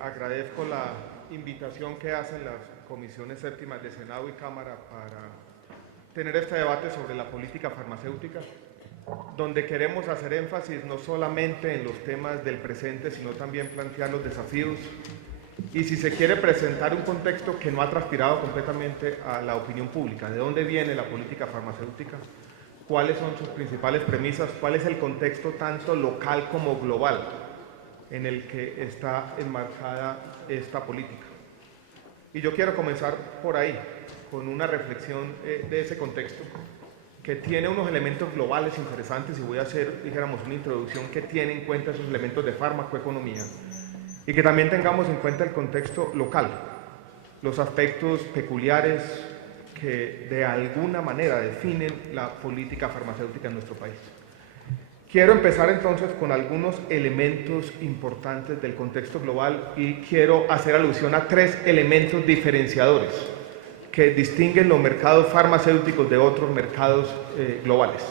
Agradezco la invitación que hacen las comisiones séptimas de Senado y Cámara para tener este debate sobre la política farmacéutica, donde queremos hacer énfasis no solamente en los temas del presente, sino también plantear los desafíos y, si se quiere, presentar un contexto que no ha transpirado completamente a la opinión pública. ¿De dónde viene la política farmacéutica? ¿Cuáles son sus principales premisas? ¿Cuál es el contexto tanto local como global en el que está enmarcada esta política? Y yo quiero comenzar por ahí, con una reflexión de ese contexto, que tiene unos elementos globales interesantes, y voy a hacer, dijéramos, una introducción que tiene en cuenta esos elementos de farmacoeconomía, y que también tengamos en cuenta el contexto local, los aspectos peculiares que de alguna manera definen la política farmacéutica en nuestro país. Quiero empezar entonces con algunos elementos importantes del contexto global y quiero hacer alusión a tres elementos diferenciadores que distinguen los mercados farmacéuticos de otros mercados globales.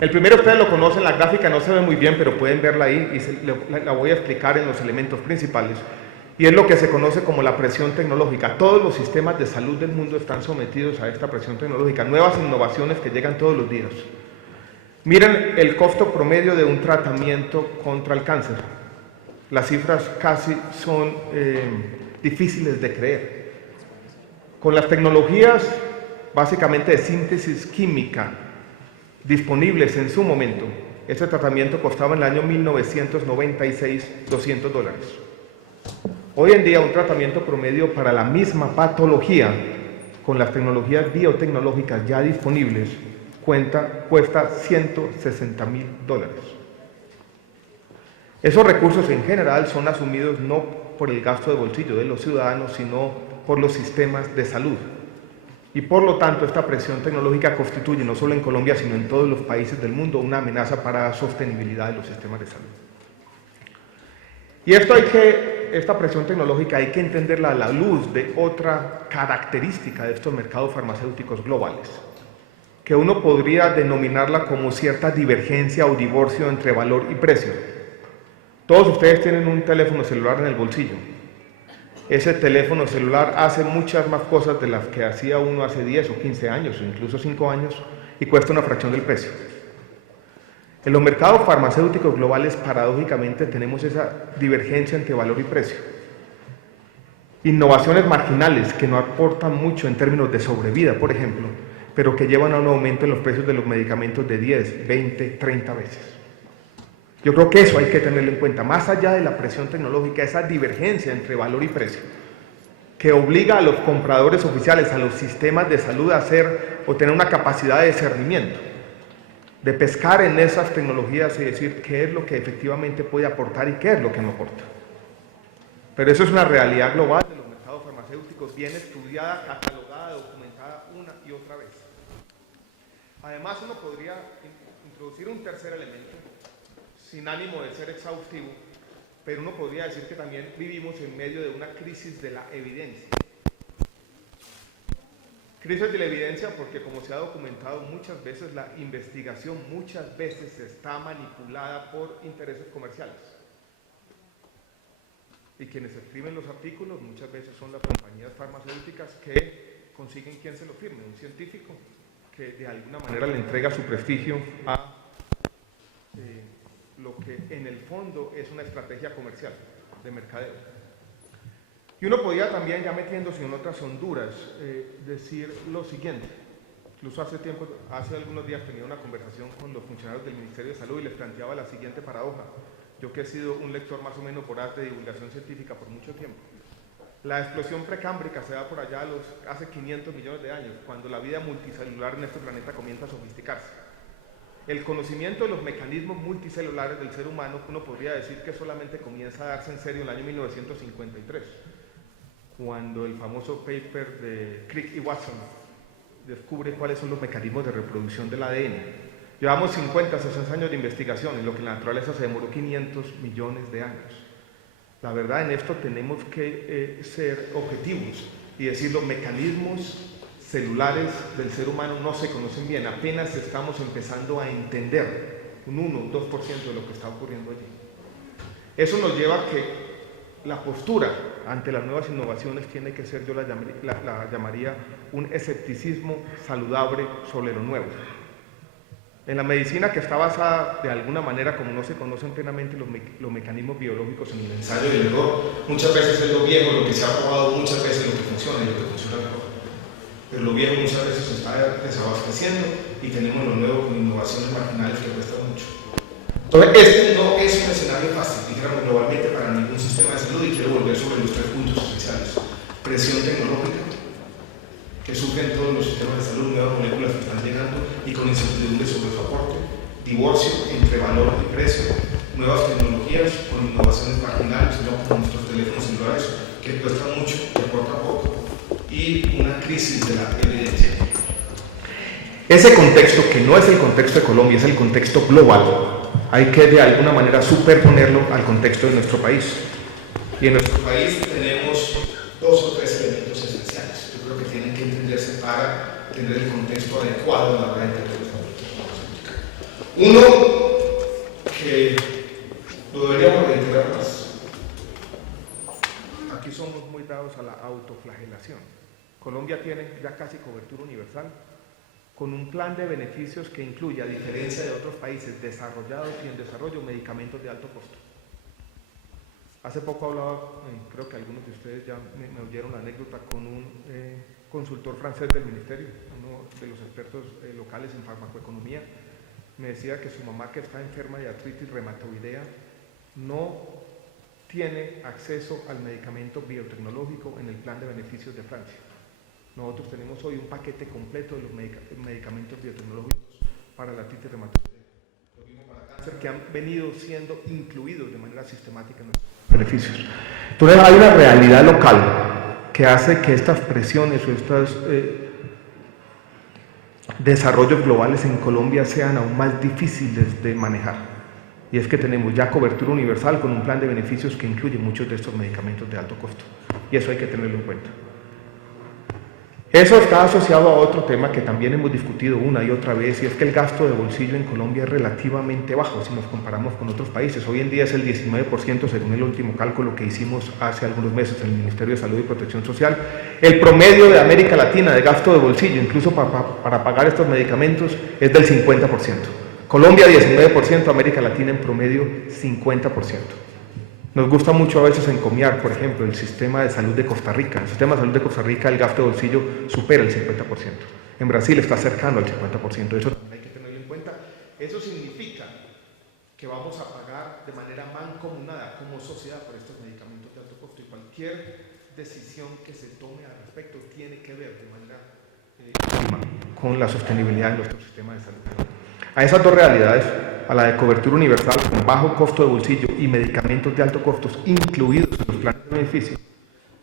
El primero ustedes lo conocen, la gráfica no se ve muy bien, pero pueden verla ahí y la voy a explicar en los elementos principales. Y es lo que se conoce como la presión tecnológica. Todos los sistemas de salud del mundo están sometidos a esta presión tecnológica, nuevas innovaciones que llegan todos los días. Miren el costo promedio de un tratamiento contra el cáncer. Las cifras casi son difíciles de creer. Con las tecnologías básicamente de síntesis química disponibles en su momento, este tratamiento costaba en el año 1996 $200. Hoy en día un tratamiento promedio para la misma patología, con las tecnologías biotecnológicas ya disponibles, cuesta $160.000. Esos recursos en general son asumidos no por el gasto de bolsillo de los ciudadanos, sino por los sistemas de salud. Y por lo tanto esta presión tecnológica constituye, no solo en Colombia, sino en todos los países del mundo, una amenaza para la sostenibilidad de los sistemas de salud. Y esta presión tecnológica hay que entenderla a la luz de otra característica de estos mercados farmacéuticos globales, que uno podría denominarla como cierta divergencia o divorcio entre valor y precio. Todos ustedes tienen un teléfono celular en el bolsillo. Ese teléfono celular hace muchas más cosas de las que hacía uno hace 10 o 15 años, o incluso 5 años, y cuesta una fracción del precio. En los mercados farmacéuticos globales, paradójicamente, tenemos esa divergencia entre valor y precio. Innovaciones marginales que no aportan mucho en términos de sobrevida, por ejemplo, pero que llevan a un aumento en los precios de los medicamentos de 10, 20, 30 veces. Yo creo que eso hay que tenerlo en cuenta, más allá de la presión tecnológica, esa divergencia entre valor y precio, que obliga a los compradores oficiales, a los sistemas de salud a hacer o tener una capacidad de discernimiento, de pescar en esas tecnologías y decir qué es lo que efectivamente puede aportar y qué es lo que no aporta. Pero eso es una realidad global de los mercados farmacéuticos, bien estudiada, catalogada, documentada una y otra vez. Además, uno podría introducir un tercer elemento, sin ánimo de ser exhaustivo, pero uno podría decir que también vivimos en medio de una crisis de la evidencia. Crisis de la evidencia porque, como se ha documentado muchas veces, la investigación muchas veces está manipulada por intereses comerciales. Y quienes escriben los artículos muchas veces son las compañías farmacéuticas que consiguen quien se lo firme, un científico que de alguna manera le entrega su prestigio a lo que en el fondo es una estrategia comercial de mercadeo. Y uno podía también, ya metiéndose en otras honduras, decir lo siguiente. Incluso hace algunos días tenía una conversación con los funcionarios del Ministerio de Salud y les planteaba la siguiente paradoja. Yo, que he sido un lector más o menos voraz de divulgación científica por mucho tiempo. La explosión precámbrica se da por allá hace 500 millones de años, cuando la vida multicelular en este planeta comienza a sofisticarse. El conocimiento de los mecanismos multicelulares del ser humano, uno podría decir que solamente comienza a darse en serio en el año 1953, cuando el famoso paper de Crick y Watson descubre cuáles son los mecanismos de reproducción del ADN. Llevamos 50, 60 años de investigación, en lo que la naturaleza se demoró 500 millones de años. La verdad, en esto tenemos que ser objetivos y decir los mecanismos celulares del ser humano no se conocen bien, apenas estamos empezando a entender un 1 o 2% de lo que está ocurriendo allí. Eso nos lleva a que la postura ante las nuevas innovaciones tiene que ser, yo la llamaría un escepticismo saludable sobre lo nuevo. En la medicina, que está basada de alguna manera, como no se conocen plenamente los mecanismos biológicos en el ensayo y el error, muchas veces es lo viejo lo que se ha probado, muchas veces lo que funciona y lo que funciona mejor. Pero lo viejo muchas veces se está desabasteciendo y tenemos lo nuevo con innovaciones marginales que cuestan mucho. Entonces, este no es un escenario fácil, dijéramos globalmente, para ningún sistema de salud, y quiero volver sobre los 3 puntos especiales. Presión tecnológica, que sufren todos los sistemas de salud, nuevas moléculas que están llegando y con incertidumbre sobre su aporte, divorcio entre valor y precio, nuevas tecnologías con innovaciones marginales, no como nuestros teléfonos celulares, que cuestan mucho y aportan poco, y una crisis de la evidencia. Ese contexto, que no es el contexto de Colombia, es el contexto global, hay que de alguna manera superponerlo al contexto de nuestro país. Y en nuestro país tenemos 2 o 3 elementos esenciales. Yo creo que tienen que entenderse para tener el contexto adecuado a la hora de entender esta política farmacéutica. Uno, que lo deberíamos reiterar más. Aquí somos muy dados a la autoflagelación. Colombia tiene ya casi cobertura universal, con un plan de beneficios que incluye, a diferencia de otros países desarrollados y en desarrollo, medicamentos de alto costo. Hace poco hablaba, creo que algunos de ustedes ya me oyeron la anécdota, con un consultor francés del ministerio, uno de los expertos locales en farmacoeconomía. Me decía que su mamá, que está enferma de artritis reumatoidea, no tiene acceso al medicamento biotecnológico en el plan de beneficios de Francia. Nosotros tenemos hoy un paquete completo de los medicamentos biotecnológicos para la artritis reumatoidea, lo mismo para cáncer, que han venido siendo incluidos de manera sistemática en nuestros beneficios. Entonces hay una realidad local que hace que estas presiones o estos desarrollos globales en Colombia sean aún más difíciles de manejar. Y es que tenemos ya cobertura universal con un plan de beneficios que incluye muchos de estos medicamentos de alto costo. Y eso hay que tenerlo en cuenta. Eso está asociado a otro tema que también hemos discutido una y otra vez, y es que el gasto de bolsillo en Colombia es relativamente bajo si nos comparamos con otros países. Hoy en día es el 19% según el último cálculo que hicimos hace algunos meses en el Ministerio de Salud y Protección Social. El promedio de América Latina de gasto de bolsillo, incluso para pagar estos medicamentos, es del 50%. Colombia 19%, América Latina en promedio 50%. Nos gusta mucho a veces encomiar, por ejemplo, el sistema de salud de Costa Rica. El sistema de salud de Costa Rica, el gasto de bolsillo supera el 50%. En Brasil está cercano al 50%. Eso también hay que tenerlo en cuenta. Eso significa que vamos a pagar de manera mancomunada como sociedad por estos medicamentos de alto costo, y cualquier decisión que se tome al respecto tiene que ver de manera con la sostenibilidad de nuestro sistema de salud. A esas dos realidades, a la de cobertura universal con bajo costo de bolsillo y medicamentos de alto costo incluidos en los planes de beneficio,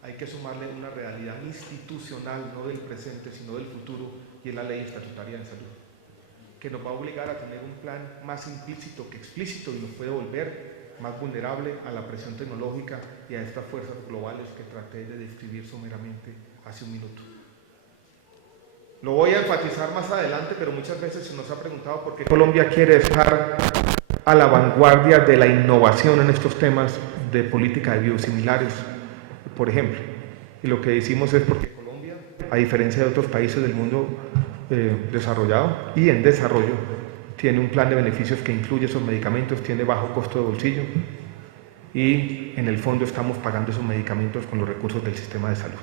hay que sumarle una realidad institucional, no del presente, sino del futuro, y es la ley estatutaria de salud, que nos va a obligar a tener un plan más implícito que explícito y nos puede volver más vulnerable a la presión tecnológica y a estas fuerzas globales que traté de describir someramente hace un minuto. Lo voy a enfatizar más adelante, pero muchas veces se nos ha preguntado por qué Colombia quiere estar a la vanguardia de la innovación en estos temas de política de biosimilares, por ejemplo. Y lo que decimos es porque Colombia, a diferencia de otros países del mundo desarrollado y en desarrollo, tiene un plan de beneficios que incluye esos medicamentos, tiene bajo costo de bolsillo y en el fondo estamos pagando esos medicamentos con los recursos del sistema de salud.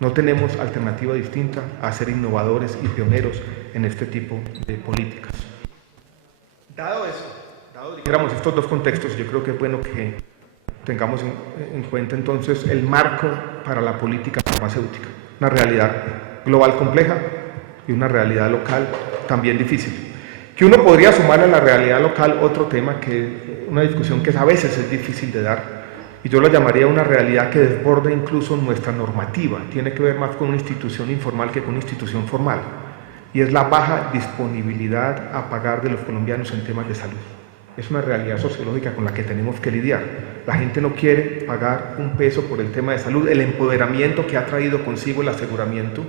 No tenemos alternativa distinta a ser innovadores y pioneros en este tipo de políticas. Dado eso, dijéramos estos dos contextos, yo creo que es bueno que tengamos en cuenta entonces el marco para la política farmacéutica. Una realidad global compleja y una realidad local también difícil. Que uno podría sumarle a la realidad local otro tema, que una discusión que a veces es difícil de dar, y yo lo llamaría una realidad que desborda incluso nuestra normativa, tiene que ver más con una institución informal que con una institución formal, y es la baja disponibilidad a pagar de los colombianos en temas de salud. Es una realidad sociológica con la que tenemos que lidiar. La gente no quiere pagar un peso por el tema de salud, el empoderamiento que ha traído consigo el aseguramiento,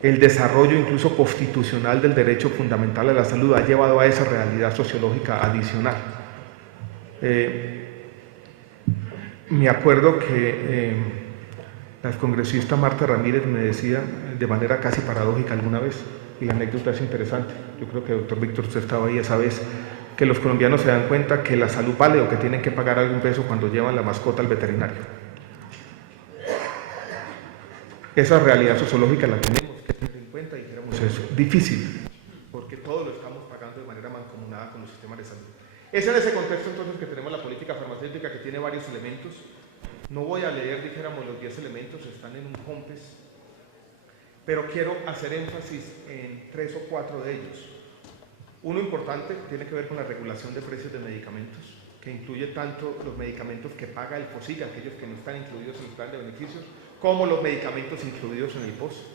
el desarrollo incluso constitucional del derecho fundamental a la salud ha llevado a esa realidad sociológica adicional. Me acuerdo que la excongresista Marta Ramírez me decía de manera casi paradójica alguna vez, y la anécdota es interesante, yo creo que doctor Víctor usted estaba ahí esa vez, que los colombianos se dan cuenta que la salud vale o que tienen que pagar algún peso cuando llevan la mascota al veterinario. Esa realidad sociológica la tenemos que tener en cuenta y dijéramos eso. Difícil, porque todo lo estamos pagando de manera mancomunada con los sistemas de salud. Es en ese contexto entonces que tenemos la política farmacéutica, que tiene varios elementos. No voy a leer, dijéramos, los 10 elementos, están en un COMPES, pero quiero hacer énfasis en 3 o 4 de ellos. Uno importante tiene que ver con la regulación de precios de medicamentos, que incluye tanto los medicamentos que paga el FOSIGA, aquellos que no están incluidos en el plan de beneficios, como los medicamentos incluidos en el POS.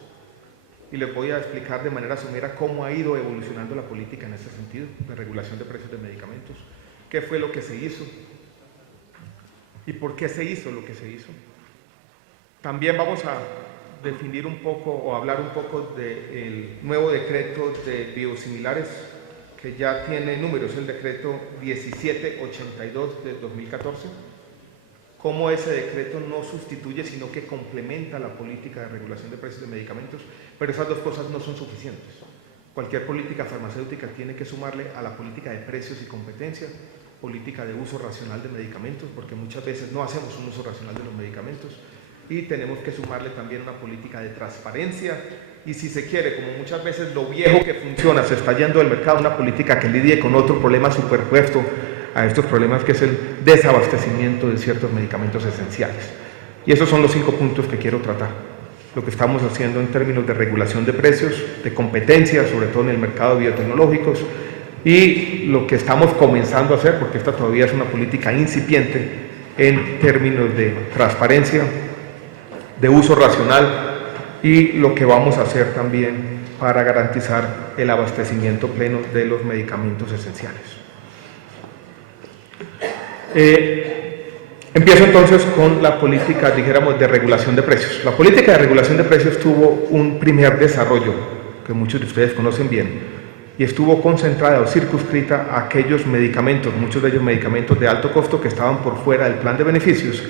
Y les voy a explicar de manera somera cómo ha ido evolucionando la política en ese sentido, de regulación de precios de medicamentos, qué fue lo que se hizo y por qué se hizo lo que se hizo. También vamos a definir un poco o hablar un poco del nuevo decreto de biosimilares, que ya tiene números, el decreto 1782 de 2014, cómo ese decreto no sustituye, sino que complementa la política de regulación de precios de medicamentos, pero esas dos cosas no son suficientes. Cualquier política farmacéutica tiene que sumarle a la política de precios y competencia, política de uso racional de medicamentos, porque muchas veces no hacemos un uso racional de los medicamentos, y tenemos que sumarle también una política de transparencia, y si se quiere, como muchas veces lo viejo que funciona se está yendo del mercado, una política que lidie con otro problema superpuesto a estos problemas, que es el desabastecimiento de ciertos medicamentos esenciales. Y esos son los 5 puntos que quiero tratar. Lo que estamos haciendo en términos de regulación de precios, de competencia, sobre todo en el mercado de biotecnológicos, y lo que estamos comenzando a hacer, porque esta todavía es una política incipiente, en términos de transparencia, de uso racional, y lo que vamos a hacer también para garantizar el abastecimiento pleno de los medicamentos esenciales. Empiezo entonces con la política, dijéramos, de regulación de precios. La política de regulación de precios tuvo un primer desarrollo, que muchos de ustedes conocen bien, y estuvo concentrada o circunscrita a aquellos medicamentos, muchos de ellos medicamentos de alto costo que estaban por fuera del plan de beneficios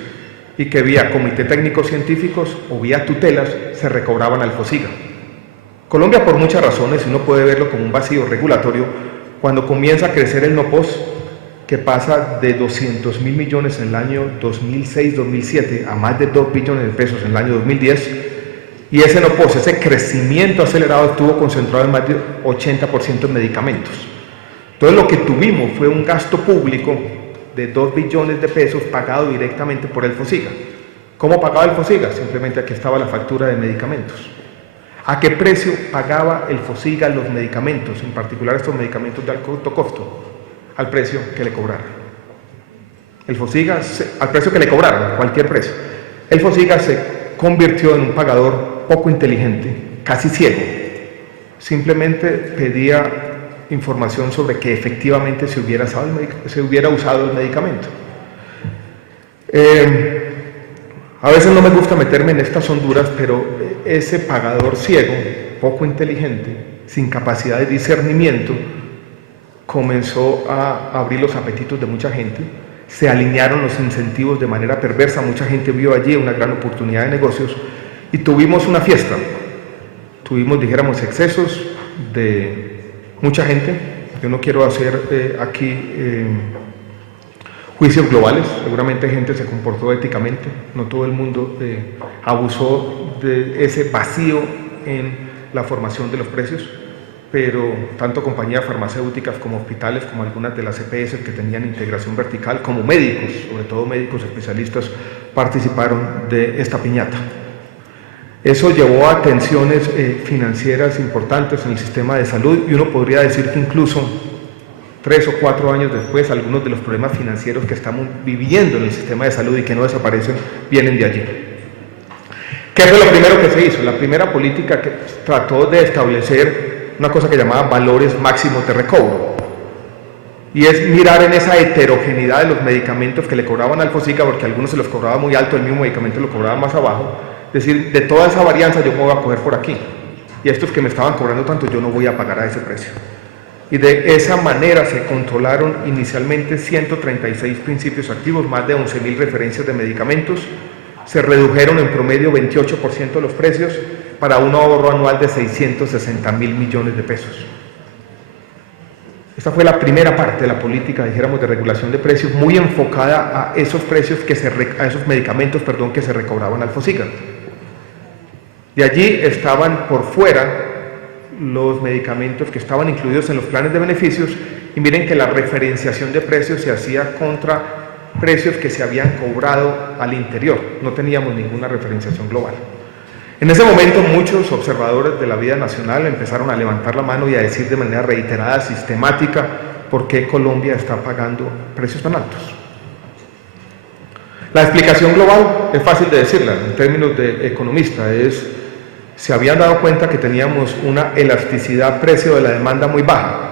y que vía comité técnicos científicos o vía tutelas se recobraban al FOSIGA. Colombia, por muchas razones, uno puede verlo como un vacío regulatorio, cuando comienza a crecer el NOPOS, que pasa de 200.000 millones en el año 2006-2007 a más de 2 billones de pesos en el año 2010, y ese NOPOS, ese crecimiento acelerado, estuvo concentrado en más de 80% en medicamentos. Entonces lo que tuvimos fue un gasto público de 2 billones de pesos pagado directamente por el FOSIGA. ¿Cómo pagaba el FOSIGA? Simplemente aquí estaba la factura de medicamentos. ¿A qué precio pagaba el FOSIGA los medicamentos, en particular estos medicamentos de alto costo? Al precio que le cobraran. El FOSIGA, al precio que le cobraran, cualquier precio. El FOSIGA se convirtió en un pagador poco inteligente, casi ciego. Simplemente pedía información sobre que efectivamente se hubiera usado el medicamento. A veces no me gusta meterme en estas honduras, pero ese pagador ciego, poco inteligente, sin capacidad de discernimiento, comenzó a abrir los apetitos de mucha gente, se alinearon los incentivos de manera perversa, mucha gente vio allí una gran oportunidad de negocios y tuvimos una fiesta, tuvimos, dijéramos, excesos de mucha gente. Yo no quiero hacer aquí juicios globales, seguramente gente se comportó éticamente, no todo el mundo abusó de ese vacío en la formación de los precios, pero tanto compañías farmacéuticas como hospitales, como algunas de las EPS que tenían integración vertical, como médicos, sobre todo médicos especialistas, participaron de esta piñata. Eso llevó a tensiones financieras importantes en el sistema de salud, y uno podría decir que incluso 3 o 4 años después, algunos de los problemas financieros que estamos viviendo en el sistema de salud y que no desaparecen, vienen de allí. ¿Qué fue lo primero que se hizo? La primera política que trató de establecer una cosa que llamaba valores máximos de recobro, y es mirar en esa heterogeneidad de los medicamentos que le cobraban al FOSIGA, porque algunos se los cobraba muy alto, el mismo medicamento lo cobraba más abajo. Es decir, de toda esa varianza yo me voy a coger por aquí, y estos que me estaban cobrando tanto yo no voy a pagar a ese precio. Y de esa manera se controlaron inicialmente 136 principios activos, más de 11.000 referencias de medicamentos. Se redujeron en promedio 28% los precios para un ahorro anual de 660.000 millones de pesos. Esta fue la primera parte de la política, dijéramos, de regulación de precios, muy enfocada a esos precios a esos medicamentos, que se recobraban al FOSIGA. De allí estaban por fuera los medicamentos que estaban incluidos en los planes de beneficios, y miren que la referenciación de precios se hacía contra precios que se habían cobrado al interior, no teníamos ninguna referenciación global. En ese momento muchos observadores de la vida nacional empezaron a levantar la mano y a decir de manera reiterada, sistemática, por qué Colombia está pagando precios tan altos. La explicación global es fácil de decirla, en términos de economista, se habían dado cuenta que teníamos una elasticidad precio de la demanda muy baja.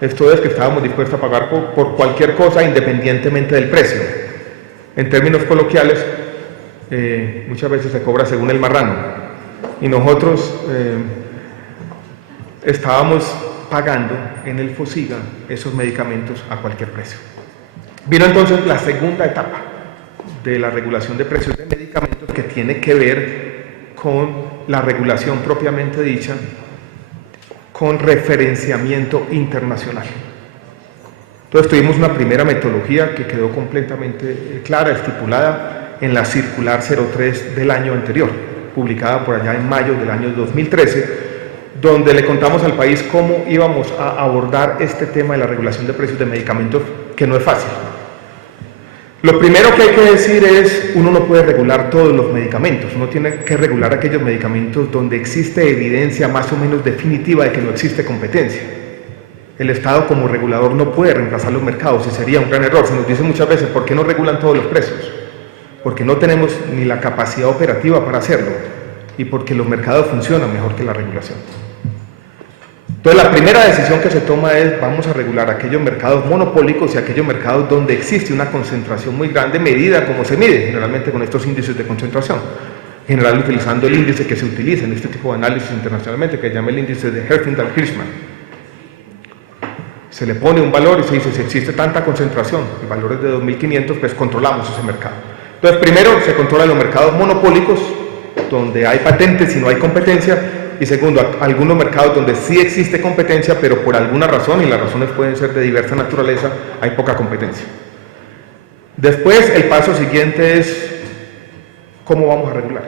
Esto es que estábamos dispuestos a pagar por cualquier cosa independientemente del precio. En términos coloquiales, muchas veces se cobra según el marrano. Y nosotros estábamos pagando en el FOSIGA esos medicamentos a cualquier precio. Vino entonces la segunda etapa de la regulación de precios de medicamentos, que tiene que ver con la regulación propiamente dicha, con referenciamiento internacional. Entonces tuvimos una primera metodología que quedó completamente clara, estipulada en la circular 03 del año anterior, publicada por allá en mayo del año 2013, donde le contamos al país cómo íbamos a abordar este tema de la regulación de precios de medicamentos, que no es fácil. Lo primero que hay que decir es, uno no puede regular todos los medicamentos, uno tiene que regular aquellos medicamentos donde existe evidencia más o menos definitiva de que no existe competencia. El Estado como regulador no puede reemplazar los mercados y sería un gran error. Se nos dice muchas veces, ¿por qué no regulan todos los precios? Porque no tenemos ni la capacidad operativa para hacerlo y porque los mercados funcionan mejor que la regulación. Entonces la primera decisión que se toma es, vamos a regular aquellos mercados monopólicos y aquellos mercados donde existe una concentración muy grande, medida como se mide, generalmente con estos índices de concentración, en general utilizando el índice que se utiliza en este tipo de análisis internacionalmente, que se llama el índice de Herfindahl-Hirschman. Se le pone un valor y se dice, si existe tanta concentración, el valor es de 2.500, pues controlamos ese mercado. Entonces primero se controlan los mercados monopólicos, donde hay patentes y no hay competencia, y segundo, algunos mercados donde sí existe competencia, pero por alguna razón, y las razones pueden ser de diversa naturaleza, hay poca competencia. Después, el paso siguiente es cómo vamos a regular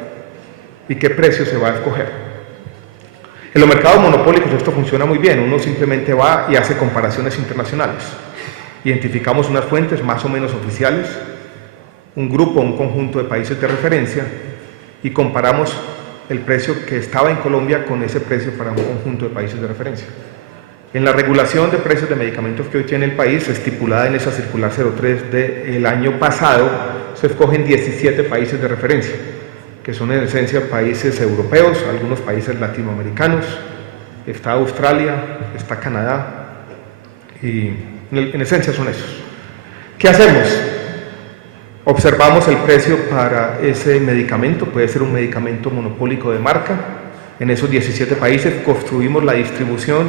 y qué precio se va a escoger. En los mercados monopólicos esto funciona muy bien, uno simplemente va y hace comparaciones internacionales. Identificamos unas fuentes más o menos oficiales, un grupo, un conjunto de países de referencia, y comparamos el precio que estaba en Colombia con ese precio para un conjunto de países de referencia. En la regulación de precios de medicamentos que hoy tiene el país, estipulada en esa circular 03 del año pasado, se escogen 17 países de referencia, que son en esencia países europeos, algunos países latinoamericanos, está Australia, está Canadá, y en esencia son esos. ¿Qué hacemos? Observamos el precio para ese medicamento, puede ser un medicamento monopólico de marca. En esos 17 países construimos la distribución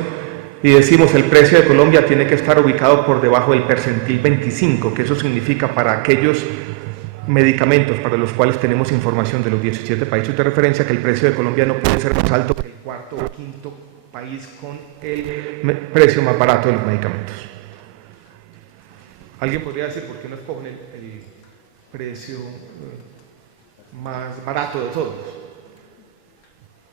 y decimos el precio de Colombia tiene que estar ubicado por debajo del percentil 25, que eso significa para aquellos medicamentos para los cuales tenemos información de los 17 países de referencia que el precio de Colombia no puede ser más alto que el cuarto o quinto país con el precio más barato de los medicamentos. ¿Alguien podría decir por qué no escogen el precio más barato de todos?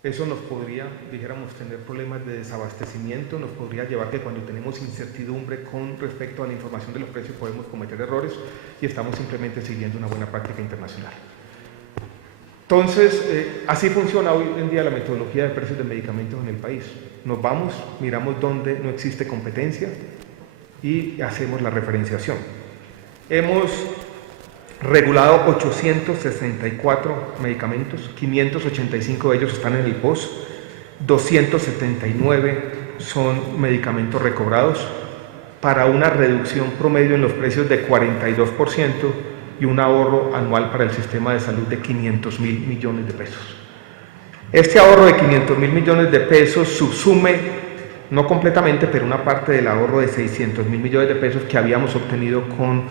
Eso nos podría, dijéramos, tener problemas de desabastecimiento, nos podría llevar que cuando tenemos incertidumbre con respecto a la información de los precios podemos cometer errores y estamos simplemente siguiendo una buena práctica internacional. Entonces, así funciona hoy en día la metodología de precios de medicamentos en el país. Nos vamos, miramos dónde no existe competencia y hacemos la referenciación. Hemos regulado 864 medicamentos, 585 de ellos están en el POS, 279 son medicamentos recobrados, para una reducción promedio en los precios de 42% y un ahorro anual para el sistema de salud de 500.000 millones de pesos. Este ahorro de 500.000 millones de pesos subsume no completamente, pero una parte del ahorro de 600.000 millones de pesos que habíamos obtenido con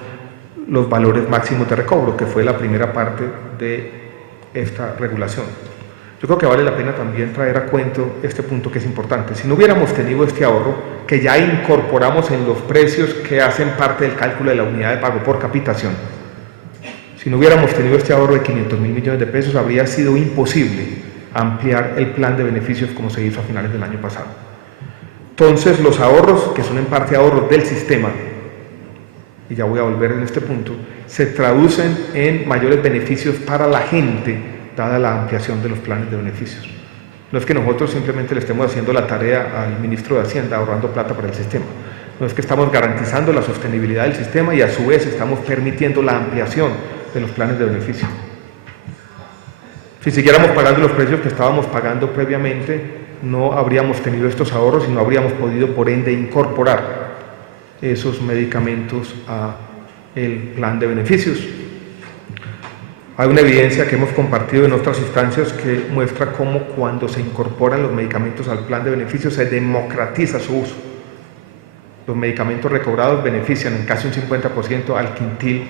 los valores máximos de recobro, que fue la primera parte de esta regulación. Yo creo que vale la pena también traer a cuento este punto que es importante. Si no hubiéramos tenido este ahorro, que ya incorporamos en los precios que hacen parte del cálculo de la unidad de pago por capitación, si no hubiéramos tenido este ahorro de 500.000 millones de pesos, habría sido imposible ampliar el plan de beneficios como se hizo a finales del año pasado. Entonces, los ahorros, que son en parte ahorros del sistema, y ya voy a volver en este punto, se traducen en mayores beneficios para la gente, dada la ampliación de los planes de beneficios. No es que nosotros simplemente le estemos haciendo la tarea al ministro de Hacienda ahorrando plata para el sistema. No es que estamos garantizando la sostenibilidad del sistema y a su vez estamos permitiendo la ampliación de los planes de beneficio. Si siguiéramos pagando los precios que estábamos pagando previamente, no habríamos tenido estos ahorros y no habríamos podido, por ende, incorporar esos medicamentos al plan de beneficios. Hay una evidencia que hemos compartido en otras instancias que muestra cómo cuando se incorporan los medicamentos al plan de beneficios se democratiza su uso. Los medicamentos recobrados benefician en casi un 50% al quintil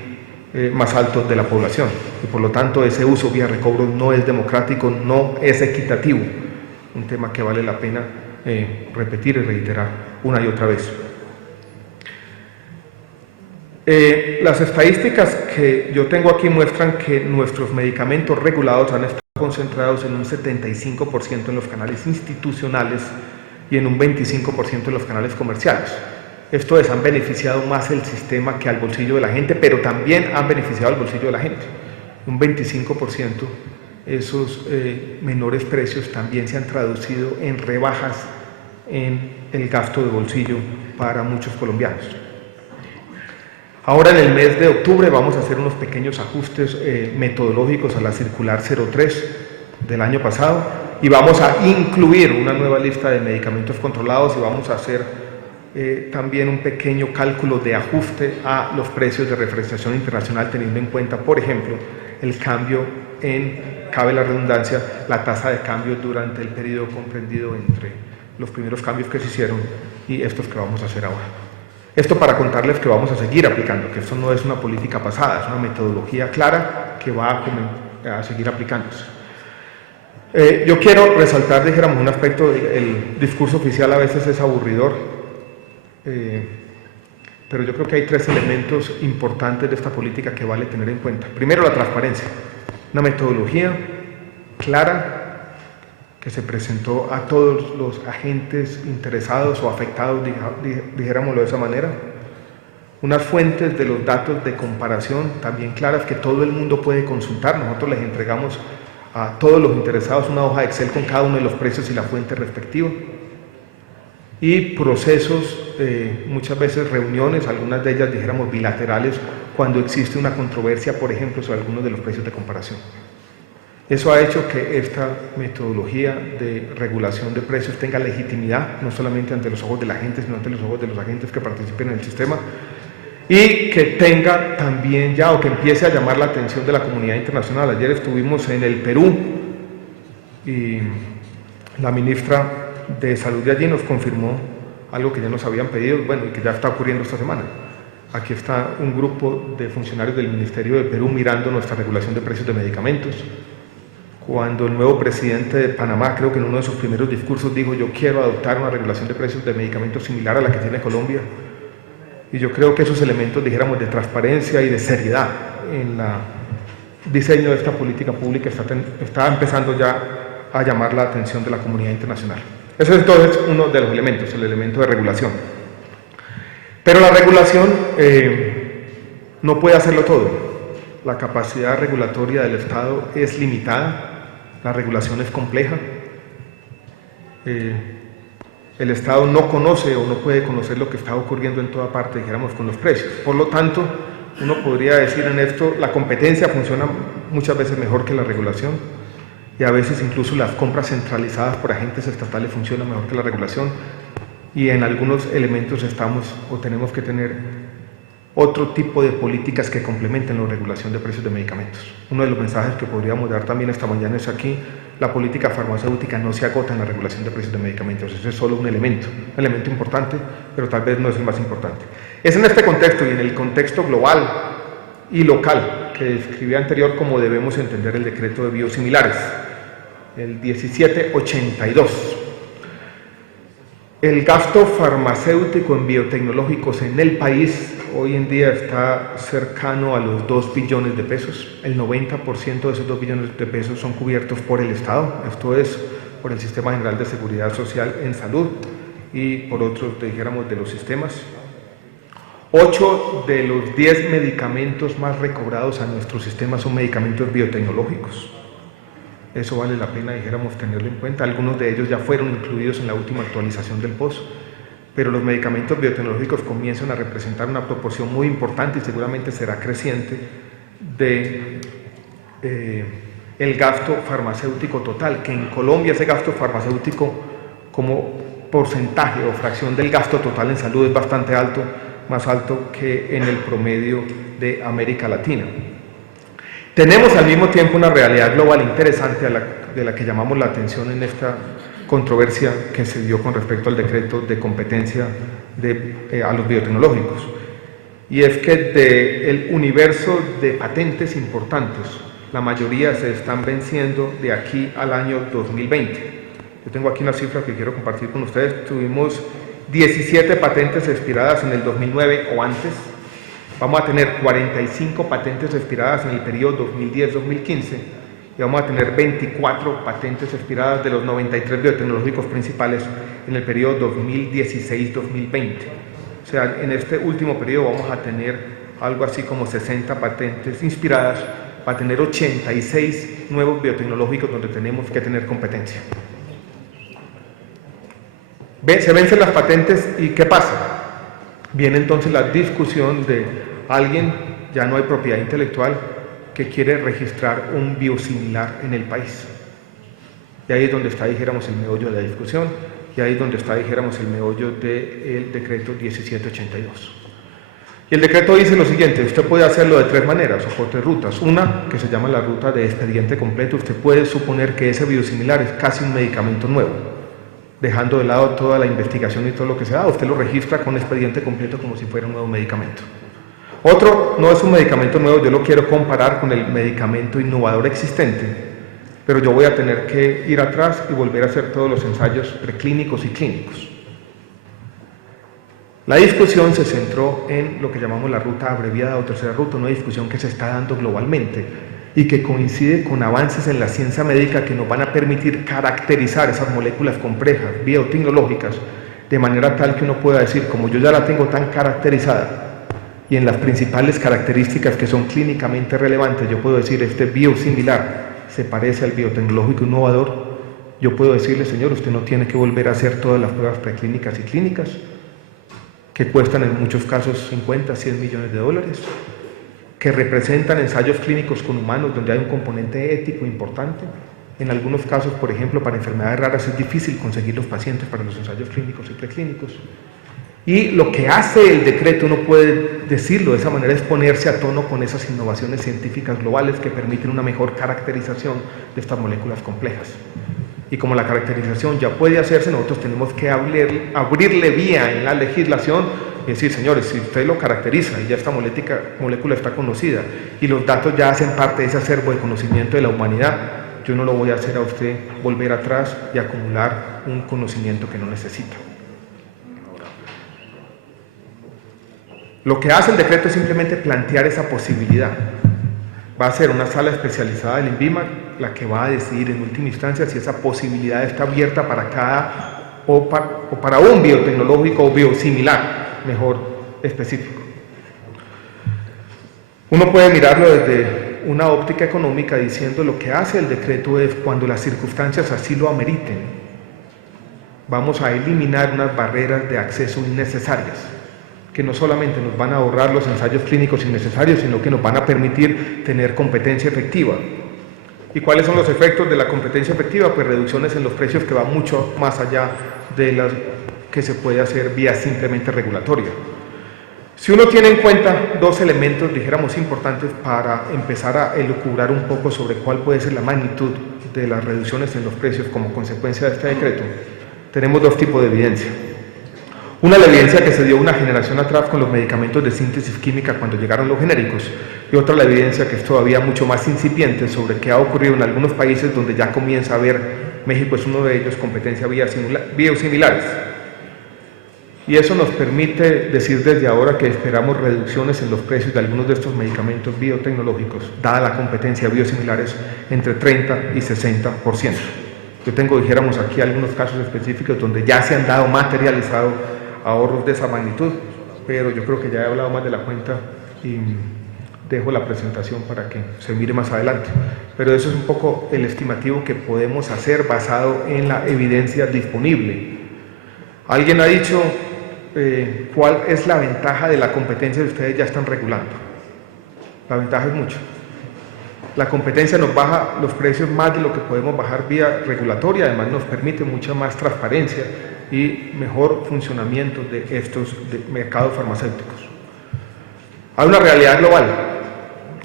más alto de la población y por lo tanto ese uso vía recobro no es democrático, no es equitativo, un tema que vale la pena repetir y reiterar una y otra vez. Las estadísticas que yo tengo aquí muestran que nuestros medicamentos regulados han estado concentrados en un 75% en los canales institucionales y en un 25% en los canales comerciales. Esto les han beneficiado más el sistema que al bolsillo de la gente, pero también han beneficiado al bolsillo de la gente. Un 25%, esos menores precios también se han traducido en rebajas en el gasto de bolsillo para muchos colombianos. Ahora en el mes de octubre vamos a hacer unos pequeños ajustes metodológicos a la circular 03 del año pasado y vamos a incluir una nueva lista de medicamentos controlados y vamos a hacer también un pequeño cálculo de ajuste a los precios de referenciación internacional teniendo en cuenta, por ejemplo, el cambio cabe la redundancia, la tasa de cambio durante el periodo comprendido entre los primeros cambios que se hicieron y estos que vamos a hacer ahora. Esto para contarles que vamos a seguir aplicando, que esto no es una política pasada, es una metodología clara que va a seguir aplicándose. Yo quiero resaltar, dijéramos, un aspecto, el discurso oficial a veces es aburridor, pero yo creo que hay tres elementos importantes de esta política que vale tener en cuenta. Primero, la transparencia, una metodología clara que se presentó a todos los agentes interesados o afectados, dijéramoslo de esa manera. Unas fuentes de los datos de comparación también claras que todo el mundo puede consultar. Nosotros les entregamos a todos los interesados una hoja de Excel con cada uno de los precios y la fuente respectiva. Y procesos, muchas veces reuniones, algunas de ellas dijéramos bilaterales, cuando existe una controversia, por ejemplo, sobre algunos de los precios de comparación. Eso ha hecho que esta metodología de regulación de precios tenga legitimidad, no solamente ante los ojos de la gente, sino ante los ojos de los agentes que participen en el sistema, y que tenga también ya, o que empiece a llamar la atención de la comunidad internacional. Ayer estuvimos en el Perú y la ministra de Salud de allí nos confirmó algo que ya nos habían pedido, bueno, y que ya está ocurriendo esta semana. Aquí está un grupo de funcionarios del Ministerio de Perú mirando nuestra regulación de precios de medicamentos. Cuando el nuevo presidente de Panamá, creo que en uno de sus primeros discursos dijo: yo quiero adoptar una regulación de precios de medicamentos similar a la que tiene Colombia. Y yo creo que esos elementos, dijéramos, de transparencia y de seriedad en el diseño de esta política pública está empezando ya a llamar la atención de la comunidad internacional. Ese es entonces uno de los elementos, el elemento de regulación. Pero la regulación no puede hacerlo todo. La capacidad regulatoria del Estado es limitada. La regulación es compleja, el Estado no conoce o no puede conocer lo que está ocurriendo en toda parte, dijéramos, con los precios. Por lo tanto, uno podría decir en esto, la competencia funciona muchas veces mejor que la regulación y a veces incluso las compras centralizadas por agentes estatales funcionan mejor que la regulación y en algunos elementos tenemos que tener otro tipo de políticas que complementen la regulación de precios de medicamentos. Uno de los mensajes que podríamos dar también esta mañana es aquí la política farmacéutica no se agota en la regulación de precios de medicamentos. Ese es solo un elemento importante, pero tal vez no es el más importante. Es en este contexto y en el contexto global y local que describí anterior como debemos entender el decreto de biosimilares, el 1782. El gasto farmacéutico en biotecnológicos en el país hoy en día está cercano a los 2 billones de pesos. El 90% de esos 2 billones de pesos son cubiertos por el Estado, esto es, por el Sistema General de Seguridad Social en Salud y por otros, dijéramos, de los sistemas. 8 de los 10 medicamentos más recobrados a nuestro sistema son medicamentos biotecnológicos. Eso vale la pena, dijéramos, tenerlo en cuenta. Algunos de ellos ya fueron incluidos en la última actualización del POS, pero los medicamentos biotecnológicos comienzan a representar una proporción muy importante y seguramente será creciente de el gasto farmacéutico total, que en Colombia ese gasto farmacéutico como porcentaje o fracción del gasto total en salud es bastante alto, más alto que en el promedio de América Latina. Tenemos al mismo tiempo una realidad global interesante de la que llamamos la atención en esta controversia que se dio con respecto al decreto de competencia a los biotecnológicos. Y es que del universo de patentes importantes, la mayoría se están venciendo de aquí al año 2020. Yo tengo aquí una cifra que quiero compartir con ustedes. Tuvimos 17 patentes expiradas en el 2009 o antes. Vamos a tener 45 patentes expiradas en el periodo 2010-2015 y vamos a tener 24 patentes expiradas de los 93 biotecnológicos principales en el periodo 2016-2020. O sea, en este último periodo vamos a tener algo así como 60 patentes inspiradas para tener 86 nuevos biotecnológicos donde tenemos que tener competencia. Se vencen las patentes y ¿qué pasa? Viene entonces la discusión de alguien, ya no hay propiedad intelectual, que quiere registrar un biosimilar en el país. Y ahí es donde está, dijéramos, el meollo de la discusión, y ahí es donde está, dijéramos, el meollo del decreto 1782. Y el decreto dice lo siguiente: usted puede hacerlo de 3 maneras o por 3 rutas. Una, que se llama la ruta de expediente completo. Usted puede suponer que ese biosimilar es casi un medicamento nuevo, dejando de lado toda la investigación y todo lo que se da, usted lo registra con expediente completo como si fuera un nuevo medicamento. Otro, no es un medicamento nuevo, yo lo quiero comparar con el medicamento innovador existente, pero yo voy a tener que ir atrás y volver a hacer todos los ensayos preclínicos y clínicos. La discusión se centró en lo que llamamos la ruta abreviada o tercera ruta, una discusión que se está dando globalmente y que coincide con avances en la ciencia médica que nos van a permitir caracterizar esas moléculas complejas, biotecnológicas, de manera tal que uno pueda decir, como yo ya la tengo tan caracterizada, y en las principales características que son clínicamente relevantes, yo puedo decir, este biosimilar se parece al biotecnológico innovador, yo puedo decirle, señor, usted no tiene que volver a hacer todas las pruebas preclínicas y clínicas, que cuestan en muchos casos 50, 100 millones de dólares, que representan ensayos clínicos con humanos donde hay un componente ético importante. En algunos casos, por ejemplo, para enfermedades raras es difícil conseguir los pacientes para los ensayos clínicos y preclínicos. Y lo que hace el decreto, uno puede decirlo de esa manera, es ponerse a tono con esas innovaciones científicas globales que permiten una mejor caracterización de estas moléculas complejas. Y como la caracterización ya puede hacerse, nosotros tenemos que abrirle vía en la legislación y decir, señores, si usted lo caracteriza y ya esta molécula está conocida y los datos ya hacen parte de ese acervo de conocimiento de la humanidad, yo no lo voy a hacer a usted volver atrás y acumular un conocimiento que no necesita. Lo que hace el decreto es simplemente plantear esa posibilidad. Va a ser una sala especializada del INVIMA la que va a decidir en última instancia si esa posibilidad está abierta para cada o para un biotecnológico o biosimilar, mejor específico. Uno puede mirarlo desde una óptica económica diciendo lo que hace el decreto es cuando las circunstancias así lo ameriten, vamos a eliminar unas barreras de acceso innecesarias que no solamente nos van a ahorrar los ensayos clínicos innecesarios, sino que nos van a permitir tener competencia efectiva. ¿Y cuáles son los efectos de la competencia efectiva? Pues reducciones en los precios que van mucho más allá de las que se puede hacer vía simplemente regulatoria. Si uno tiene en cuenta dos elementos, dijéramos, importantes para empezar a elucubrar un poco sobre cuál puede ser la magnitud de las reducciones en los precios como consecuencia de este decreto, tenemos dos tipos de evidencia. Una, la evidencia que se dio una generación atrás con los medicamentos de síntesis química cuando llegaron los genéricos, y otra, la evidencia que es todavía mucho más incipiente sobre qué ha ocurrido en algunos países donde ya comienza a haber, México es uno de ellos, competencia biosimilares. Y eso nos permite decir desde ahora que esperamos reducciones en los precios de algunos de estos medicamentos biotecnológicos, dada la competencia biosimilares, entre 30 y 60%. Yo tengo, dijéramos, aquí algunos casos específicos donde ya se han dado materializado ahorros de esa magnitud, pero yo creo que ya he hablado más de la cuenta y dejo la presentación para que se mire más adelante. Pero eso es un poco el estimativo que podemos hacer basado en la evidencia disponible. Alguien ha dicho cuál es la ventaja de la competencia que ustedes ya están regulando. La ventaja es mucho. La competencia nos baja los precios más de lo que podemos bajar vía regulatoria, además nos permite mucha más transparencia y mejor funcionamiento de estos mercados farmacéuticos. Hay una realidad global,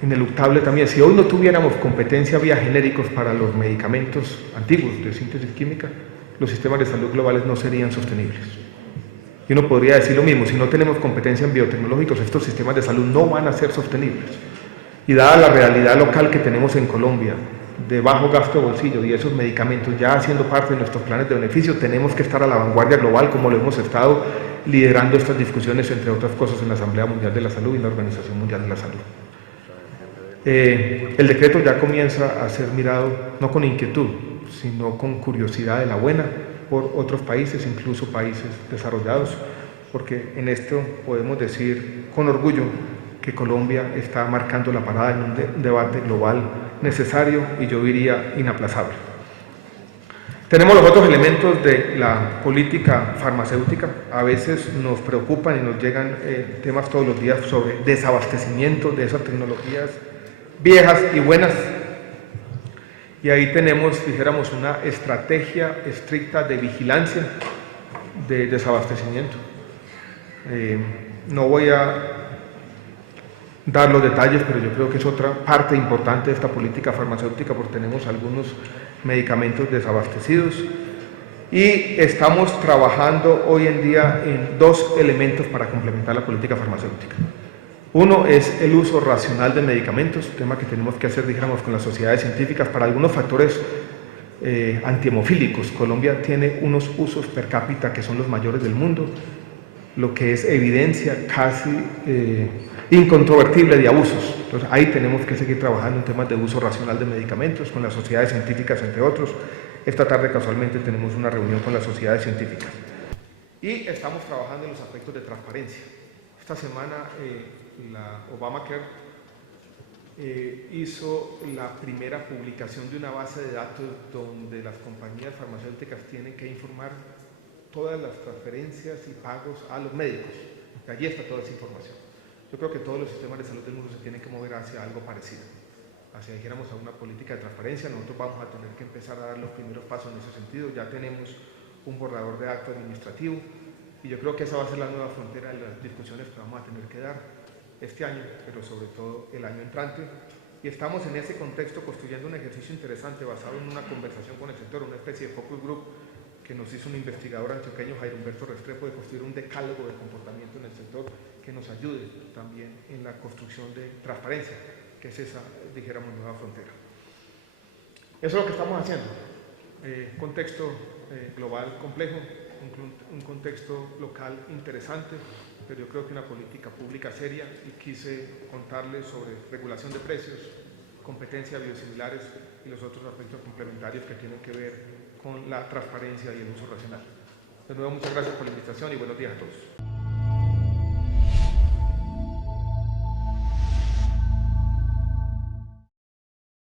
ineluctable también. Si hoy no tuviéramos competencia vía genéricos para los medicamentos antiguos de síntesis química, los sistemas de salud globales no serían sostenibles. Y uno podría decir lo mismo, si no tenemos competencia en biotecnológicos, estos sistemas de salud no van a ser sostenibles. Y dada la realidad local que tenemos en Colombia, de bajo gasto de bolsillo y esos medicamentos ya haciendo parte de nuestros planes de beneficio, tenemos que estar a la vanguardia global como lo hemos estado liderando estas discusiones, entre otras cosas, en la Asamblea Mundial de la Salud y en la Organización Mundial de la Salud. El decreto ya comienza a ser mirado no con inquietud, sino con curiosidad de la buena por otros países, incluso países desarrollados, porque en esto podemos decir con orgullo que Colombia está marcando la parada en un debate global necesario y yo diría inaplazable. Tenemos los otros elementos de la política farmacéutica. A veces nos preocupan y nos llegan temas todos los días sobre desabastecimiento de esas tecnologías viejas y buenas. Y ahí tenemos, dijéramos, una estrategia estricta de vigilancia de desabastecimiento. No voy a dar los detalles, pero yo creo que es otra parte importante de esta política farmacéutica, porque tenemos algunos medicamentos desabastecidos y estamos trabajando hoy en día en dos elementos para complementar la política farmacéutica. Uno es el uso racional de medicamentos, tema que tenemos que hacer, dijéramos, con las sociedades científicas para algunos factores antihemofílicos. Colombia tiene unos usos per cápita que son los mayores del mundo, lo que es evidencia casi incontrovertible de abusos. Entonces ahí tenemos que seguir trabajando en temas de uso racional de medicamentos con las sociedades científicas, entre otros. Esta tarde casualmente tenemos una reunión con las sociedades científicas. Y estamos trabajando en los aspectos de transparencia. Esta semana la Obamacare hizo la primera publicación de una base de datos donde las compañías farmacéuticas tienen que informar todas las transferencias y pagos a los médicos. Allí está toda esa información. Yo creo que todos los sistemas de salud del mundo se tienen que mover hacia algo parecido, hacia, dijéramos, a una política de transparencia. Nosotros vamos a tener que empezar a dar los primeros pasos en ese sentido. Ya tenemos un borrador de acto administrativo y yo creo que esa va a ser la nueva frontera de las discusiones que vamos a tener que dar este año, pero sobre todo el año entrante. Y estamos en ese contexto construyendo un ejercicio interesante basado en una conversación con el sector, una especie de focus group que nos hizo un investigador antioqueño, Jairo Humberto Restrepo, de construir un decálogo de comportamiento en el sector que nos ayude también en la construcción de transparencia, que es esa, dijéramos, nueva frontera. Eso es lo que estamos haciendo. Contexto global complejo, un contexto local interesante, pero yo creo que una política pública seria, y quise contarles sobre regulación de precios, competencia biosimilares y los otros aspectos complementarios que tienen que ver con la transparencia y el uso racional. De nuevo, muchas gracias por la invitación y buenos días a todos.